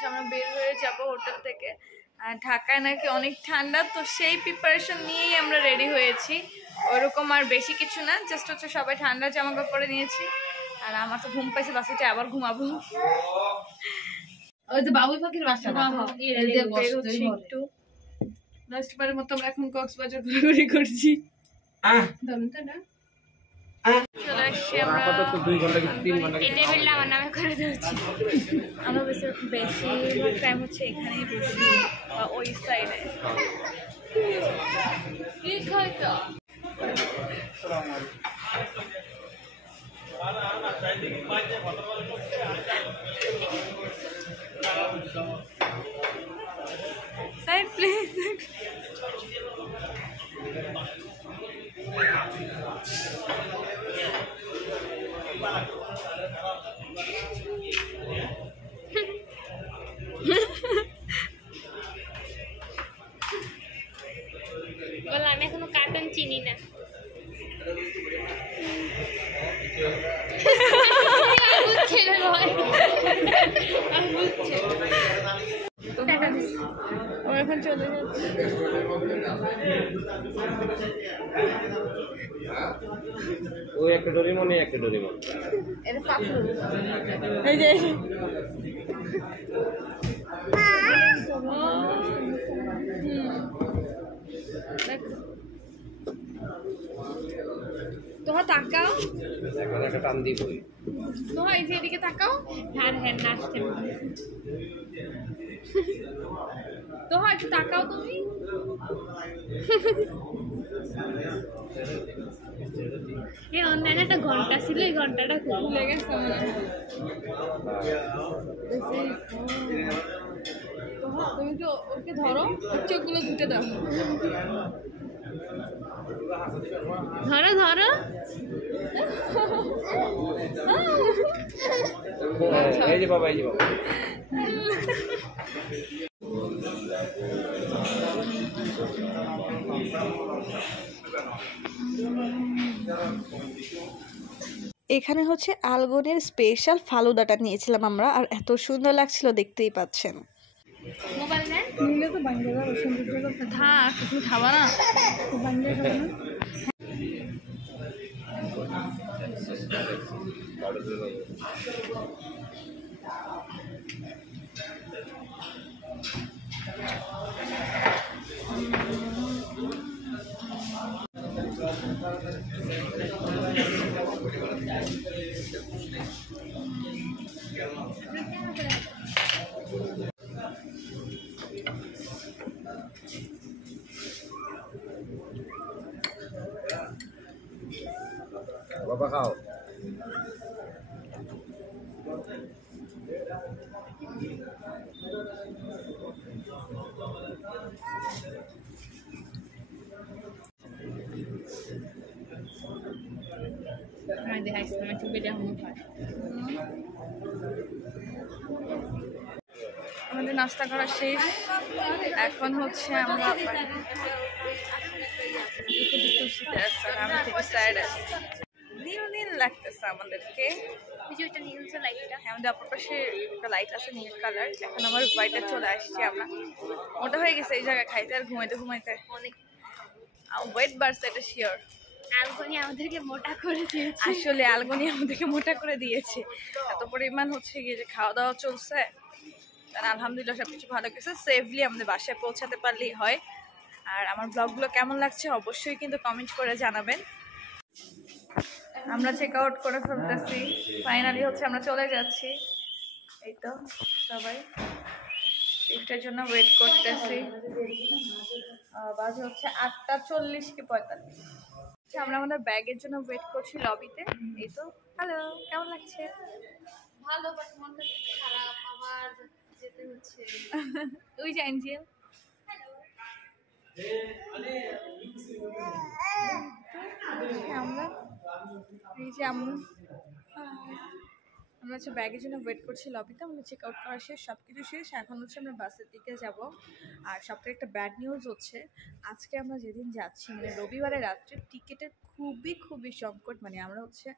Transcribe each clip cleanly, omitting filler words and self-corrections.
হচ্ছে আমরা বের হয়ে যাব হোটেল থেকে। আর ঢাকায় নাকি অনেক ঠান্ডা, তো সেই প্রিপারেশন নিয়েই আমরা রেডি হয়েছি। ওরকম আর বেশি কিছু না, জাস্ট হচ্ছে সবাই ঠান্ডা জামা কাপড় পরে নিয়েছি। আর আমার তো ঘুম পাইছে, বাসে আবার ঘুমাবো। ওই যে বাবুই পাখির বাসা একটু লাস্ট বারের মতো আমরা এখন কক্সবাজার ঘোরাঘুরি করছি। চলে আসছি আমরা, এই টেবিলটা আমার নামে করে দিচ্ছি। আমরা বেশিরভাগ টাইম হচ্ছে এখানেই বসি, ওই সাইডে। কি খাইতো সাইড প্লিজ। বল আমি এখনো কার্টুন চিনি না। এখন চলে যাচ্ছে। ওই একটা ডোরিমন, একটা ডোরিমন। এটা পাপড়। এই যে তোহা তাকাও, এখন একটা টান দিব। তোহা এই যে এদিকে তাকাও। হ্যাঁ হ্যাঁ নাচতে তোহা একটু তাকাও তুমি। এই অনলাইনে একটা ঘন্টা ছিল, এই ঘন্টাটা ভুলে গেছে মনে হয়। তোহা তুমি তো ওকে ধরো, চোখগুলো ধুতে দাও। ধরো ধরো। এই যে বাবা, এই যে বাবা। এখানে হচ্ছে আলগনের স্পেশাল ফালুদাটা নিয়েছিলাম আমরা, আর এত সুন্দর লাগছিল দেখতেই পাচ্ছেন। মোবাইল নেন নিলে তো বাঙ্গা যাবে, সৌন্দর্য থাক, তুমি খাবা না? বাঙ্গা খাবে না। বাবা খাও। আমাদের নাস্তা করা শেষ, এখন হচ্ছে আমরা নীল নীল লাগতেছে আমাদেরকে। আমাদের অপর পাশে একটা লাইট আছে নীল কালার। এখন আমার বাড়িটা চলে আসছে, আমরা মোটা হয়ে গেছে এই জায়গায় খাইতে আর ঘুমাইতে ঘুমাইতে অনেক ওয়েট বাড়ছে, এটা শিওর। আলগনি আমাদেরকে মোটা করে দিয়েছে। আসলে আলগনি আমাদেরকে মোটা করে দিয়েছে, এত পরিমাণ হচ্ছে গিয়ে যে খাওয়া দাওয়া চলছে। আলহামদুলিল্লাহ সবকিছু ভালো গেছে, সেফলি আমাদের বাসায় পৌঁছাতে পারলেই হয়। আর আমার ব্লগগুলো কেমন লাগছে অবশ্যই কিন্তু কমেন্ট করে জানাবেন। আমরা চেক আউট করে ফেলতেছি, ফাইনালি হচ্ছে আমরা চলে যাচ্ছি। এই তো সবাই লিফটের জন্য ওয়েট করতেছি। বাজে হচ্ছে 8:40 কি 45। আমরা আমাদের ব্যাগের জন্য ওয়েট করছি লবিতে। এই তো হ্যালো, কেমন লাগছে? ভালো, বাট মনটা খারাপ, আবার যেতে হচ্ছে। ওই যে এনজিএল আমরা এই যে আমরা হচ্ছে ব্যাগের জন্য ওয়েট করছি লবিতে। আমরা চেক আউট করা শেষ, সব কিছু শেষ। এখন হচ্ছে আমরা বাসের দিকে যাব। আর সবথেকে একটা ব্যাড নিউজ হচ্ছে, আজকে আমরা যেদিন যাচ্ছি মানে রবিবারে রাত্রে টিকিটের খুবই সংকট। মানে আমরা হচ্ছে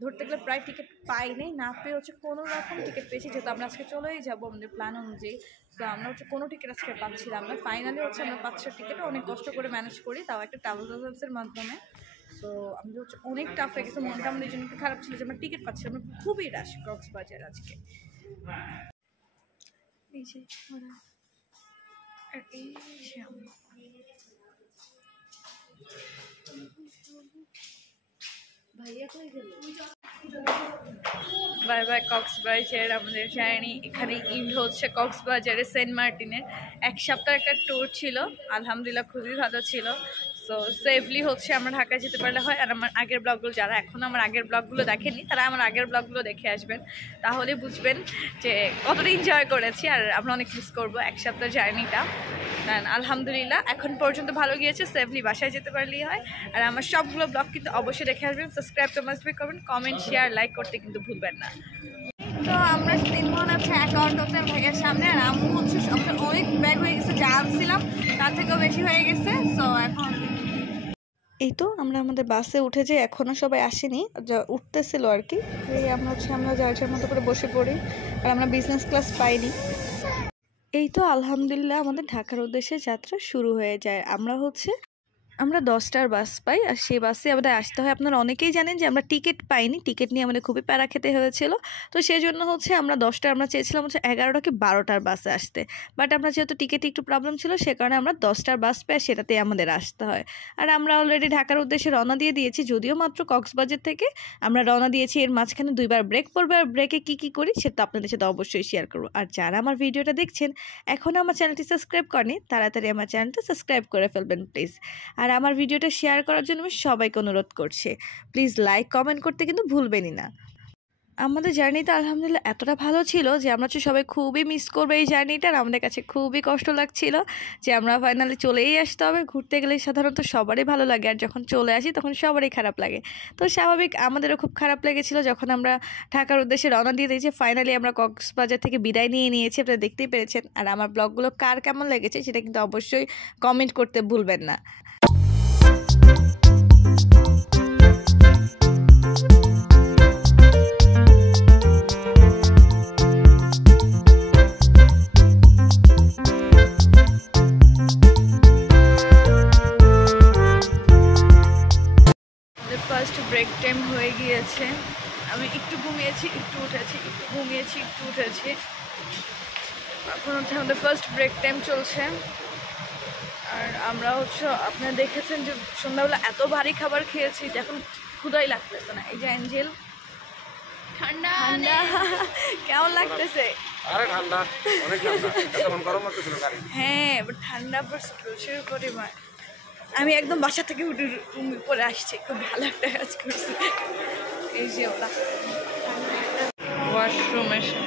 ধরতে গেলে প্রায় টিকিট পাইনি, না পেয়ে হচ্ছে কোনো রকম টিকিট পেয়েছি, যেহেতু আমরা আজকে চলেই যাবো আমাদের প্ল্যান অনুযায়ী। তো আমরা হচ্ছে কোনো টিকিট আজকে পাচ্ছিলাম না, ফাইনালি হচ্ছে আমরা 500 টিকিট অনেক কষ্ট করে ম্যানেজ করি, তাও একটা ট্রাভেল এজেন্সির মাধ্যমে। সো আমাদের হচ্ছে অনেক টাফ হয়ে গেছে, মনটা আমাদের জন্য একটু খারাপ ছিল যে আমরা টিকিট পাচ্ছিলাম না, খুবই রাশ কক্সবাজার আজকে। এই যে ওরা, আর এই যে আমরা। ভাইয়া কই গেল? বাই বাই কক্সবাজার, আমাদের জার্নি এখানে ইন্ড হচ্ছে কক্সবাজারের সেন্ট মার্টিনের। 1 সপ্তাহ একটা ট্যুর ছিল, আলহামদুলিল্লাহ খুবই ভালো ছিল। সো সেফলি হচ্ছে আমরা ঢাকায় যেতে পারলে হয়। আর আমার আগের ব্লগগুলো, যারা এখনও আমার আগের ব্লগগুলো দেখেনি তারা আমার আগের ব্লগগুলো দেখে আসবেন, তাহলে বুঝবেন যে কতটা এনজয় করেছি। আর আমরা অনেক মিস করবো 1 সপ্তাহ জার্নিটা। আলহামদুলিল্লাহ এখন পর্যন্ত ভালো গিয়েছে, সেফলি বাসায় যেতে পারলেই হয়। আর আমার সবগুলো ব্লগ কিন্তু অবশ্যই দেখে আসবেন, সাবস্ক্রাইব তো মাস্ট বি করবেন, কমেন্ট শেয়ার লাইক করতে কিন্তু ভুলবেন না। তো আমরা 3 জন হচ্ছে অ্যাকাউন্ট হচ্ছে ভাইয়ের সামনে, আর আম্মু হচ্ছে আমাদের অনেক ব্যাগ হয়ে গেছে, যা আনছিলাম তার থেকেও বেশি হয়ে গেছে। সো এখন এই তো আমরা আমাদের বাসে উঠেছি, এখনও সবাই আসেনি, উঠতেছিল আর কি। এই আমরা যার যার মতো করে বসে পড়ি, আর আমরা বিজনেস ক্লাস পাইনি। এই তো আলহামদুলিল্লাহ আমাদের ঢাকার উদ্দেশ্যে যাত্রা শুরু হয়ে যায়। আমরা 10টার বাস পাই, আর সেই বাসে আমাদের আসতে হয়। আপনারা অনেকেই জানেন যে আমরা টিকিট পাইনি, টিকিট নিয়ে আমাদের খুবই প্যারা খেতে হয়েছিল। তো সেই জন্য হচ্ছে আমরা চেয়েছিলাম হচ্ছে 11টা কি 12টার বাসে আসতে, বাট আমরা যেহেতু টিকিটে একটু প্রবলেম ছিল সে কারণে আমরা 10টার বাস পাই, সেটাতেই আমাদের আসতে হয়। আর আমরা অলরেডি ঢাকার উদ্দেশ্যে রওনা দিয়ে দিয়েছি, যদিও মাত্র কক্সবাজার থেকে আমরা রওনা দিয়েছি, এর মাঝখানে 2বার ব্রেক পড়বে। আর ব্রেকে কী করি সেটা আপনাদের সাথে অবশ্যই শেয়ার করবো। আর যারা আমার ভিডিওটা দেখছেন এখনও আমার চ্যানেলটি সাবস্ক্রাইব করেনি, তাড়াতাড়ি আমার চ্যানেলটা সাবস্ক্রাইব করে ফেলবেন প্লিজ। আর আমার ভিডিওটা শেয়ার করার জন্য আমি সবাইকে অনুরোধ করছি, প্লিজ লাইক কমেন্ট করতে কিন্তু ভুলবেনই না। আমাদের জার্নিটা আলহামদুলিল্লাহ এতটা ভালো ছিল যে আমরা সবাই খুবই মিস করবো এই জার্নিটা। আর আমাদের কাছে খুবই কষ্ট লাগছিল যে আমরা ফাইনালি চলেই আসতে হবে। ঘুরতে গেলে সাধারণত সবারই ভালো লাগে, আর যখন চলে আসি তখন সবারই খারাপ লাগে। তো স্বাভাবিক আমাদেরও খুব খারাপ লেগেছিল যখন আমরা ঢাকার উদ্দেশ্যে রওনা দিয়ে দিয়েছি। ফাইনালি আমরা কক্সবাজার থেকে বিদায় নিয়ে নিয়েছি, আপনারা দেখতেই পেরেছেন। আর আমার ব্লগগুলো কার কেমন লেগেছে সেটা কিন্তু অবশ্যই কমেন্ট করতে ভুলবেন না। ফার্স্ট ব্রেক টাইম হয়ে গিয়েছে, আমি একটু ঘুমিয়েছি একটু উঠেছি, একটু ঘুমিয়েছি একটু উঠেছি। এখন হচ্ছে আমাদের ফার্স্ট ব্রেক টাইম চলছে। আর আমরা হচ্ছে আপনারা দেখেছেন যে সন্ধ্যাবেলা এত ভারী খাবার খেয়েছি যে এখন ক্ষুধাই লাগতেছে না। এই যে অ্যাঞ্জেল, ঠান্ডা ঠান্ডা কেমন লাগতেছে? আরে ঠান্ডা, অনেক ঠান্ডা, তখন গরম লাগতেছিল গাড়ি। হ্যাঁ, বাট ঠান্ডা প্রচুর পরিমাণ। আমি একদম বাসা থেকে উঠে রুমে পরে আসছি, খুব ভালো একটা কাজ করছি। এই যে ওরা ওয়াশরুম এসে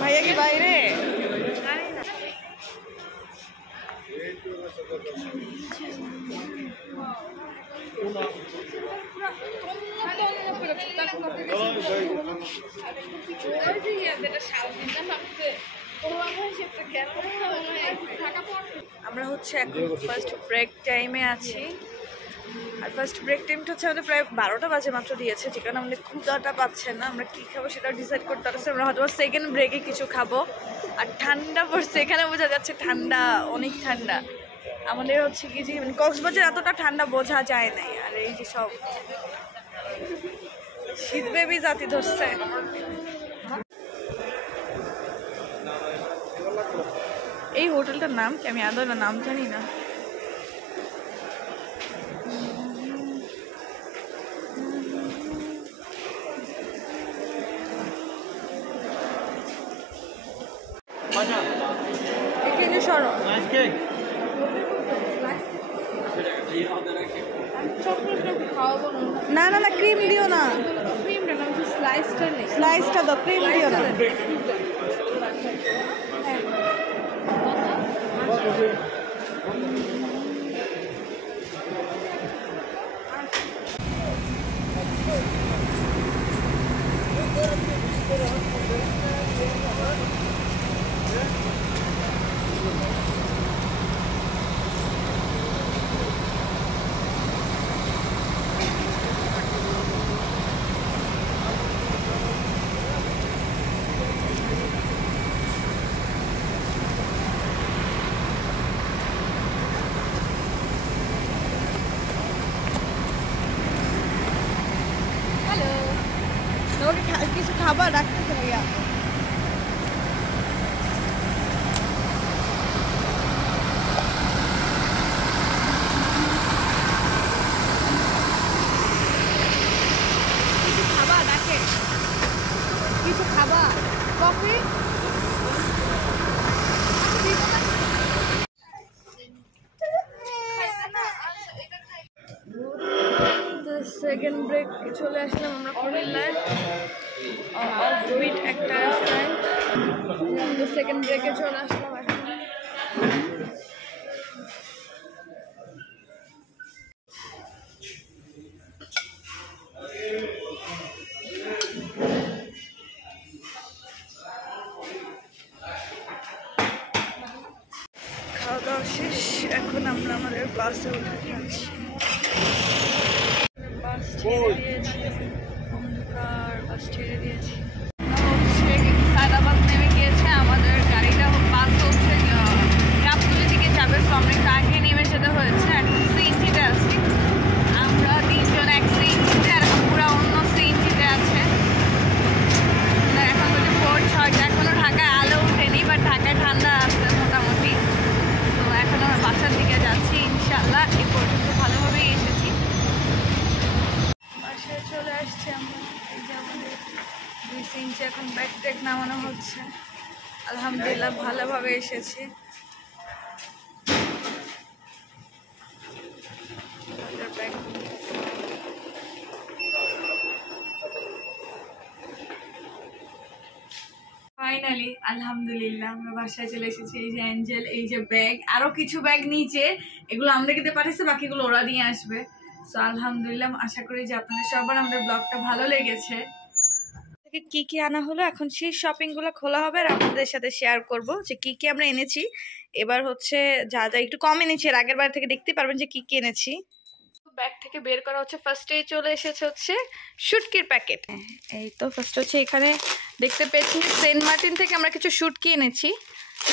ভাইয়া কি বাইরে? আমরা হচ্ছে এখন ফার্স্ট ব্রেক টাইমে আছি। আর ফার্স্ট ব্রেক টাইমটা হচ্ছে আমাদের প্রায় 12টা বাজে মাত্র দিয়েছে, যে কারণে আমাদের ক্ষুধাটা পাচ্ছে না। আমরা কী খাবো সেটাও ডিসাইড করতে পারছি। আমরা হয়তো সেকেন্ড ব্রেকে কিছু খাবো। আর ঠান্ডা পড়ছে, এখানে বোঝা যাচ্ছে ঠান্ডা, অনেক ঠান্ডা। আমাদের হচ্ছে কি যে মানে কক্সবাজার এতটা ঠান্ডা বোঝা যায় নাই। আর এই যে সব শীত বেবি জাতি ধরছে। এই হোটেলটার নাম কি আমি আদৌ নাম জানি না। এখানে সরো না না না, ক্রিম দিও না, স্লাইসটা দাও, ক্রিম দিও না। তোমাকে কিছু খাবার রাখতেছে ভাইয়া। কিছু খাবার রাখে, কিছু খাবার, কফি। সেকেন্ড ব্রেক চলে আসলাম আমরা কুমিল্লায় অফবিট একটা রেস্টুরেন্ট। সেকেন্ড ব্রেকে চলে আসলাম এখন। খাওয়া দাওয়া শেষ, এখন আমরা আমাদের বাসে উঠে যাচ্ছি। বাস ছেড়ে দিয়েছি, অন্ধকার বাস ছেড়ে দিয়েছি। সায়দাবাদ নেমে গিয়েছে, আমাদের গাড়িটা বাস হচ্ছে গাবতলীর দিকে যাবে, তো আমরা একটু আগে নেমে যেতে হয়েছে। এখন সিএনজিতে আছি আমরা তিনজন, এক সিএনজিতে আর পুরা অন্য সিএনজিতে আছে। এখন হচ্ছে ভোর 6টা, এখনো ঢাকায় আলো উঠেনি, বাট ঢাকায় ঠান্ডা আছে মোটামুটি। তো এখন আমরা বাসার দিকে যাচ্ছি ইনশাল্লাহ। এই পর্যন্ত ভালোভাবেই এসেছি, বাসায় চলে আসছি আমরা। এই যে আমাদের 2 ইঞ্চি এখন ব্যাগ ট্যাগ নামানো হচ্ছে। আলহামদুলিল্লাহ ভালোভাবে এসেছি। ফাইনালি আলহামদুলিল্লাহ আমরা বাসায় চলে এসেছি। এই যে অ্যাঞ্জেল, এই যে ব্যাগ, আরো কিছু ব্যাগ নিচে, এগুলো আমাদের দিতে পাঠিয়েছে, বাকিগুলো ওরা দিয়ে আসবে। সো আলহামদুলিল্লাহ, আশা করি যে আপনাদের সবার আমাদের ব্লগটা ভালো লেগেছে। কি কি আনা হলো, এখন সেই শপিং গুলো খোলা হবে আর আপনাদের সাথে শেয়ার করব যে কি কি আমরা এনেছি। এবার হচ্ছে যা যা একটু কম এনেছি, এর আগের বার থেকে দেখতে পারবেন যে কি কি এনেছি। ব্যাগ থেকে বের করা হচ্ছে, ফার্স্টেই চলে এসেছে হচ্ছে শুটকির প্যাকেট। এই তো ফার্স্ট হচ্ছে এখানে দেখতে পেয়েছি সেন্ট মার্টিন থেকে আমরা কিছু শুটকি এনেছি,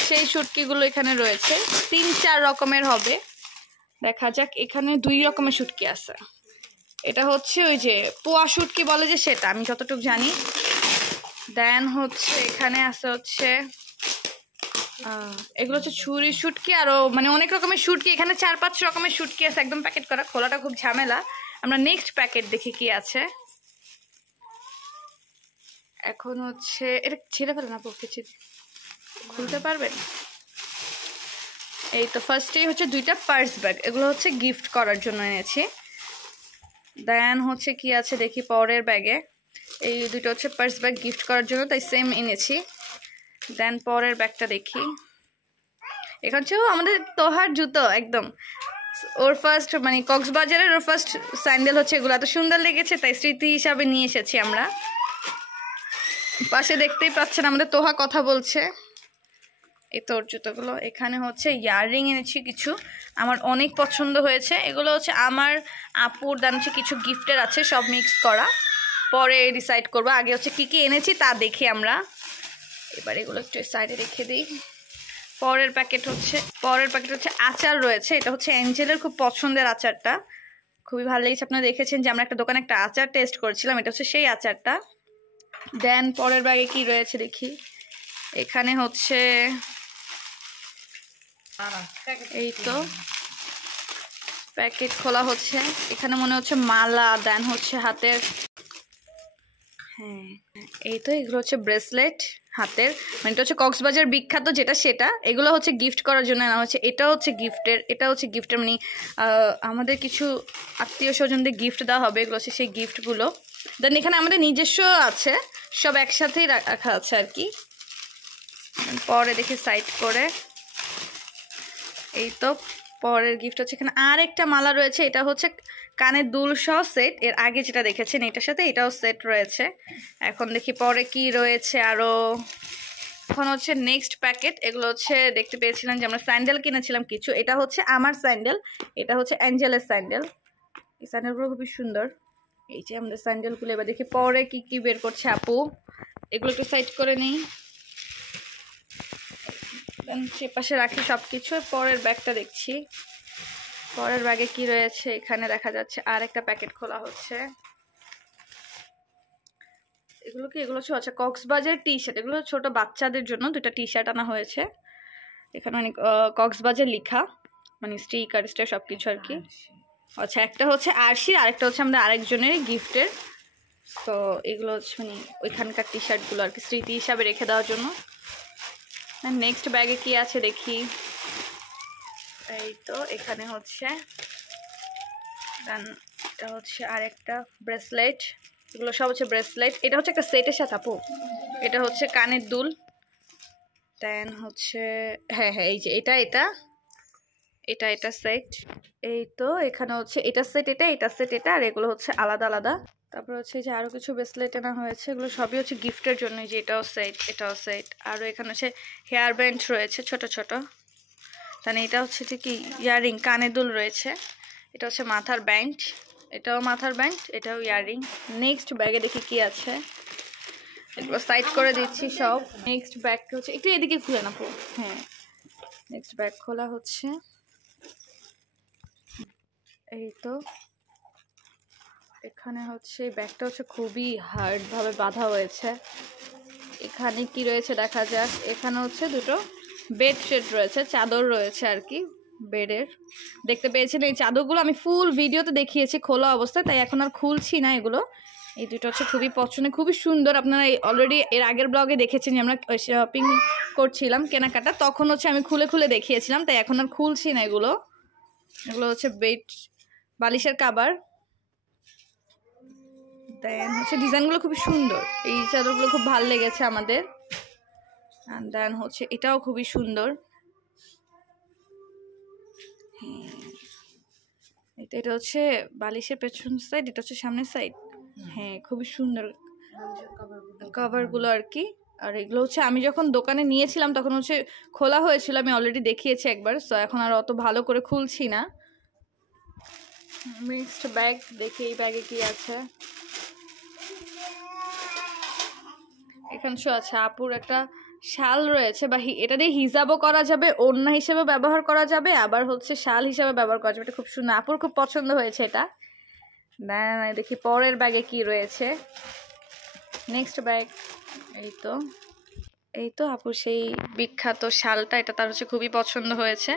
সেই শুটকিগুলো এখানে রয়েছে। 3-4 রকমের হবে, দেখা যাক। এখানে 2 রকমের শুটকি আছে। এটা হচ্ছে ওই যে পোয়া শুটকি বলে যে, সেটা আমি যতটুকু জানি। দেন হচ্ছে এখানে আছে হচ্ছে এগুলো হচ্ছে ছুরি শুটকি, আরও মানে অনেক রকমের শুটকি। এখানে 4-5 রকমের শুটকি আছে, একদম প্যাকেট করা, খোলাটা খুব ঝামেলা। আমরা নেক্সট প্যাকেট দেখি কি আছে। এখন হচ্ছে এটা ছিঁড়ে ফেলে না, পক্ষে খুলতে পারবেন। এই তো ফার্স্টেই হচ্ছে 2টা পার্স ব্যাগ, এগুলো হচ্ছে গিফট করার জন্য এনেছি। দেন হচ্ছে কি আছে দেখি পরের ব্যাগে। এই 2টা হচ্ছে পার্স ব্যাগ গিফট করার জন্য, তাই সেম এনেছি। দেন পরের ব্যাগটা দেখি, এখন হচ্ছে আমাদের তোহার জুতো, একদম ওর ফার্স্ট মানে কক্সবাজারের ওর ফার্স্ট স্যান্ডেল হচ্ছে এগুলো, এত সুন্দর লেগেছে তাই স্মৃতি হিসাবে নিয়ে এসেছি আমরা। পাশে দেখতেই পাচ্ছেন আমাদের তোহা কথা বলছে। এই তোর জুতোগুলো। এখানে হচ্ছে ইয়াররিং এনেছি কিছু, আমার অনেক পছন্দ হয়েছে। এগুলো হচ্ছে আমার আপুর, দেন হচ্ছে কিছু গিফটের আছে, সব মিক্স করা, পরে ডিসাইড করবো। আগে হচ্ছে কি কি এনেছি তা দেখি আমরা। এবার এগুলো একটু সাইডে রেখে দিই। পরের প্যাকেট হচ্ছে আচার রয়েছে। এটা হচ্ছে অ্যাঞ্জেলের খুব পছন্দের আচারটা, খুবই ভালো লেগেছে। আপনারা দেখেছেন যে আমরা একটা দোকানে একটা আচার টেস্ট করেছিলাম, এটা হচ্ছে সেই আচারটা। দেন পরের ব্যাগে কি রয়েছে দেখি। এখানে হচ্ছে এই তো প্যাকেট খোলা হচ্ছে, এখানে মনে হচ্ছে মালা, দেন হচ্ছে হাতের, হ্যাঁ এই তো এগুলো হচ্ছে ব্রেসলেট হাতের, মানে এটা হচ্ছে কক্সবাজার বিখ্যাত যেটা সেটা। এগুলো হচ্ছে গিফট করার জন্য না হচ্ছে, এটা হচ্ছে গিফটের মানে আমাদের কিছু আত্মীয় স্বজনদের গিফট দেওয়া হবে, এগুলো হচ্ছে সেই গিফটগুলো। দেন এখানে আমাদের নিজস্ব আছে, সব একসাথেই রাখা আছে আর কি। পরে দেখে সাইড করে এই তো পরের গিফট হচ্ছে এখানে আর একটা মালা রয়েছে, এটা হচ্ছে কানের দুল সহ সেট। এর আগে যেটা দেখেছেন এটার সাথে এটাও সেট রয়েছে। এখন দেখি পরে কি রয়েছে আরো। এখন হচ্ছে নেক্সট প্যাকেট, এগুলো হচ্ছে দেখতে পেয়েছিলাম যে আমরা স্যান্ডেল কিনেছিলাম কিছু। এটা হচ্ছে আমার স্যান্ডেল, এটা হচ্ছে অ্যাঞ্জেলের স্যান্ডেল। এই স্যান্ডেলগুলো খুবই সুন্দর। এই যে আমাদের স্যান্ডেলগুলো। এবার দেখি পরে কি কি বের করছে আপু, এগুলো একটু সাইড করে নিই, সে পাশে রাখি সব কিছু। পরের ব্যাগটা দেখছি, পরের ব্যাগে কি রয়েছে। এখানে দেখা যাচ্ছে আর একটা প্যাকেট খোলা হচ্ছে। এগুলো হচ্ছে আচ্ছা কক্সবাজার টি শার্ট, এগুলো ছোট বাচ্চাদের জন্য 2টা টি শার্ট আনা হয়েছে। এখানে মানে কক্সবাজার লেখা, মানে স্টিকার সব কিছু আর কি। আচ্ছা একটা হচ্ছে আরশির, আরেকটা হচ্ছে আমাদের আরেকজনের গিফটের। তো এগুলো হচ্ছে মানে ওইখানকার টি শার্টগুলো আর কি স্মৃতি হিসাবে রেখে দেওয়ার জন্য। নেক্সট ব্যাগে কি আছে দেখি। এই তো এখানে হচ্ছে এটা হচ্ছে আরেকটা ব্রেসলেট, এগুলো সব হচ্ছে ব্রেসলেট। এটা হচ্ছে একটা সেটের সাথে আপু, এটা হচ্ছে কানের দুল। দেন হচ্ছে হ্যাঁ এই যে এটা সেট। এই তো এখানে হচ্ছে এটা সেট, এটা সেট, এটা আর এগুলো হচ্ছে আলাদা আলাদা। তারপর হচ্ছে যে আরও কিছু ব্রেসলেট আনা হয়েছে, এগুলো সবই হচ্ছে গিফটের জন্য। যে এটাও সেট, আরও এখানে হচ্ছে হেয়ার ব্যান্ড রয়েছে ছোট ছোট। তাহলে এটা হচ্ছে যে কি ইয়ারিং, কানের দুল রয়েছে। এটা হচ্ছে মাথার ব্যান্ড, এটাও মাথার ব্যান্ড, এটাও ইয়ারিং। নেক্সট ব্যাগে দেখি কি আছে, এগুলো সাইড করে দিচ্ছি সব। নেক্সট ব্যাগটা হচ্ছে একটু এদিকে খুলে না পো। হ্যাঁ নেক্সট ব্যাগ খোলা হচ্ছে। এই তো এখানে হচ্ছে ব্যাগটা হচ্ছে খুবই হার্ডভাবে বাঁধা হয়েছে। এখানে কি রয়েছে দেখা যাক। এখানে হচ্ছে দুটো বেডশিট রয়েছে, চাদর রয়েছে আর কি বেডের। দেখতে পেয়েছেন এই চাদরগুলো আমি ফুল ভিডিওতে দেখিয়েছি খোলা অবস্থায়, তাই এখন আর খুলছি না এগুলো। এই দুটো হচ্ছে খুবই পছন্দের, খুবই সুন্দর। আপনারা অলরেডি এর আগের ব্লগে দেখেছেন যে আমরা শপিং করছিলাম কেনাকাটা, তখন হচ্ছে আমি খুলে খুলে দেখিয়েছিলাম, তাই এখন আর খুলছি না এগুলো। এগুলো হচ্ছে বেড বালিশের কাভার। দেন হচ্ছে ডিজাইনগুলো খুবই সুন্দর, এই চাদরগুলো খুব ভালো লেগেছে আমাদের। অ্যান্ড দেন হচ্ছে এটাও খুবই সুন্দর। এটা হচ্ছে বালিশের পেছন সাইড, এটা হচ্ছে সামনের সাইড। হ্যাঁ খুবই সুন্দর কভারগুলো আর কি। আর এগুলো হচ্ছে আমি যখন দোকানে নিয়েছিলাম তখন হচ্ছে খোলা হয়েছিল, আমি অলরেডি দেখিয়েছি একবার, সো এখন আর অত ভালো করে খুলছি না। নেক্সট ব্যাগ দেখি, এই ব্যাগে কি আছে। এখানে আচ্ছা আপুর একটা শাল রয়েছে, বা এটা দিয়ে হিজাবও করা যাবে, ওড়না হিসেবে ব্যবহার করা যাবে, আবার হচ্ছে শাল হিসেবে ব্যবহার করা যাবে। এটা খুব সুন্দর, আপুর খুব পছন্দ হয়েছে এটা। না দেখি পরের ব্যাগে কি রয়েছে। নেক্সট ব্যাগ, এই তো আপুর সেই বিখ্যাত শালটা, এটা তার হচ্ছে খুবই পছন্দ হয়েছে।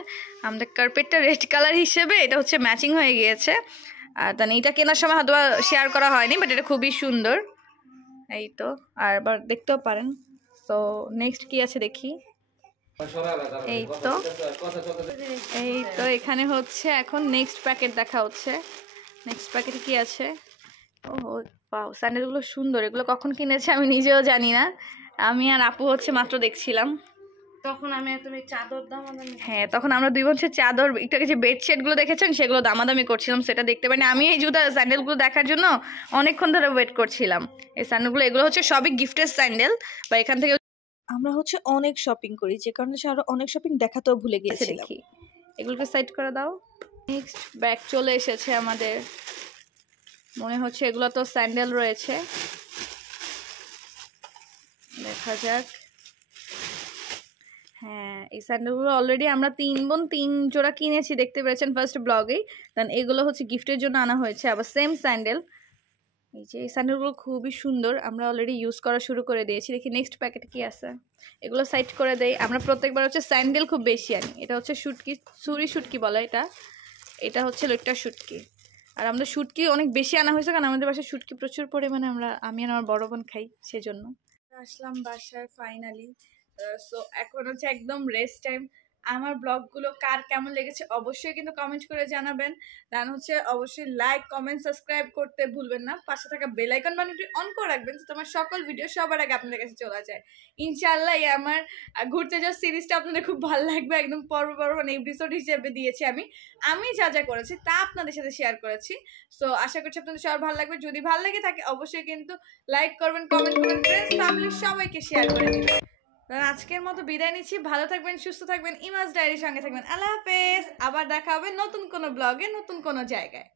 আমাদের কার্পেটটা রেড কালার হিসেবে এটা হচ্ছে ম্যাচিং হয়ে গিয়েছে। আর তাহলে এটা কেনার সময় হয়তো শেয়ার করা হয়নি, বাট এটা খুবই সুন্দর। এই তো আর আবার দেখতেও পারেন। তো নেক্সট কি আছে দেখি। এই তো এখানে হচ্ছে এখন নেক্সট প্যাকেট দেখা হচ্ছে। নেক্সট প্যাকেটে কি আছে। ও পাও, স্যান্ডেলগুলো সুন্দর, এগুলো কখন কিনেছে আমি নিজেও জানি না, আমি আর আপু হচ্ছে মাত্র দেখছিলাম। তখন আমি তুমি চাদর দামাদামি, হ্যাঁ তখন আমরা দুই বোন চাদর, একটু আগে যে বেডশিটগুলো দেখেছেন সেগুলো দামাদামি করছিলাম, সেটা দেখতে পাইনি। আমি এই স্যান্ডেলগুলো দেখার জন্য অনেকক্ষণ ধরে ওয়েট করছিলাম। এই স্যান্ডেলগুলো এগুলো হচ্ছে সবই গিফটের স্যান্ডেল, বা এখান থেকে আমরা হচ্ছে অনেক শপিং করি, যে কারণে আরো অনেক শপিং দেখাতেও ভুলে গিয়েছিলাম। দেখি এগুলোকে সাইড করে দাও। নেক্সট ব্যাগ চলে এসেছে আমাদের, মনে হচ্ছে এগুলো তো স্যান্ডেল রয়েছে, দেখা যাক। হ্যাঁ এই স্যান্ডেলগুলো অলরেডি আমরা 3 বোন 3 জোড়া কিনেছি, দেখতে পেরেছেন ফার্স্ট ব্লগেই। দেন এগুলো হচ্ছে গিফটের জন্য আনা হয়েছে, আবার সেম স্যান্ডেল। এই যে এই স্যান্ডেলগুলো খুবই সুন্দর, আমরা অলরেডি ইউজ করা শুরু করে দিয়েছি। দেখি নেক্সট প্যাকেটে কি আছে, এগুলো সাইড করে দেই। আমরা প্রত্যেকবার হচ্ছে স্যান্ডেল খুব বেশি আনি। এটা হচ্ছে শুটকি, ছুরি শুটকি বলে এটা হচ্ছে লইট্টা শুটকি। আর আমাদের শুটকি অনেক বেশি আনা হয়েছে, কারণ আমাদের বাসায় শুটকি প্রচুর পরিমাণে আমি আর আমার বড় বোন খাই, সেজন্য। আসলাম বাসায় ফাইনালি। সো এখন হচ্ছে একদম রেস্ট টাইম। আমার ব্লগগুলো কার কেমন লেগেছে অবশ্যই কিন্তু কমেন্ট করে জানাবেন। দেন হচ্ছে অবশ্যই লাইক কমেন্ট সাবস্ক্রাইব করতে ভুলবেন না, পাশে থাকা বেল আইকন বাটনটি অন করে রাখবেন, তোমার সকল ভিডিও সবার আগে আপনাদের কাছে চলে যায়। ইনশাআল্লাহ এই আমার ঘুরতে যাওয়ার সিরিজটা আপনাদের খুব ভালো লাগবে, একদম পর্ব মানে এপিসোড হিসেবে দিয়েছি আমি যা যা করেছি তা আপনাদের সাথে শেয়ার করেছি। সো আশা করছি আপনাদের সবার ভালো লাগবে। যদি ভালো লেগে থাকে অবশ্যই কিন্তু লাইক করবেন, কমেন্ট করবেন, ফ্রেন্ডস ফ্যামিলির সবাইকে শেয়ার করে দিবেন। আজকের মতো বিদায় নিচ্ছি, ভালো থাকবেন, সুস্থ থাকবেন, ইমাজ ডায়েরির সঙ্গে থাকবেন। আল্লাহ হাফেজ। আবার দেখা হবে নতুন কোনো ব্লগে, নতুন কোনো জায়গায়।